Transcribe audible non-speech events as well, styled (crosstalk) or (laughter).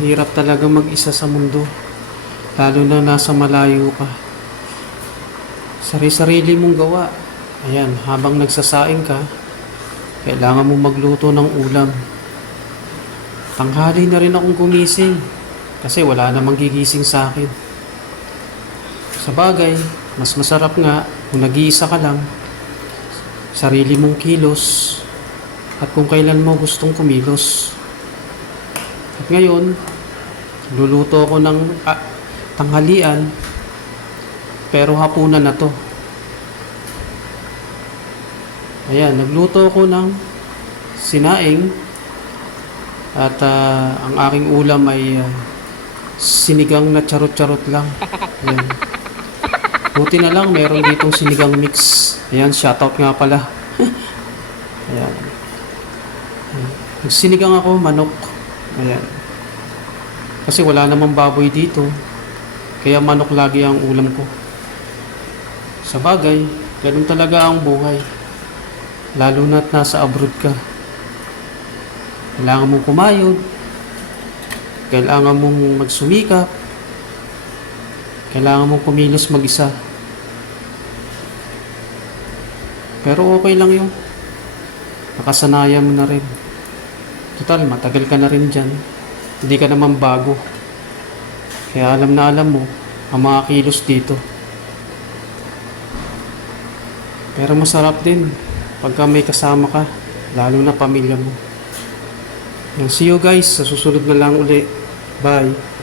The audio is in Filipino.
hirap talaga mag-isa sa mundo. Lalo na nasa malayo ka. Sari-sarili mong gawa. Ayan, habang nagsasaing ka, kailangan mo magluto ng ulam. Tanghali na rin akong gumising kasi wala namang gigising sa akin. Sa bagay, mas masarap nga kung nag-iisa ka lang, sarili mong kilos, at kung kailan mo gustong kumilos. Ngayon, luluto ako ng ah, tanghalian, pero hapunan na to. Ayan, nagluto ako ng sinaing at ah, ang aking ulam ay ah, sinigang na charot-charot lang. Ayan. Buti na lang meron ditong sinigang mix. Ayan, shoutout nga pala. (laughs) Ayan. Ayan. Nagsinigang ako, manok. Ayan. Kasi wala namang baboy dito. Kaya manok lagi ang ulam ko. Sa bagay, ganun talaga ang buhay. Lalo na't nasa abroad ka. Kailangan mong kumayod. Kailangan mong magsumikap. Kailangan mong kumilos mag-isa. Pero okay lang yun. Nakasanayan mo na rin. Total, matagal ka na rin dyan. Hindi ka naman bago. Kaya alam na alam mo ang mga kilos dito. Pero masarap din pagka may kasama ka, lalo na pamilya mo. Yan, see you guys sa susunod na lang uli. Bye.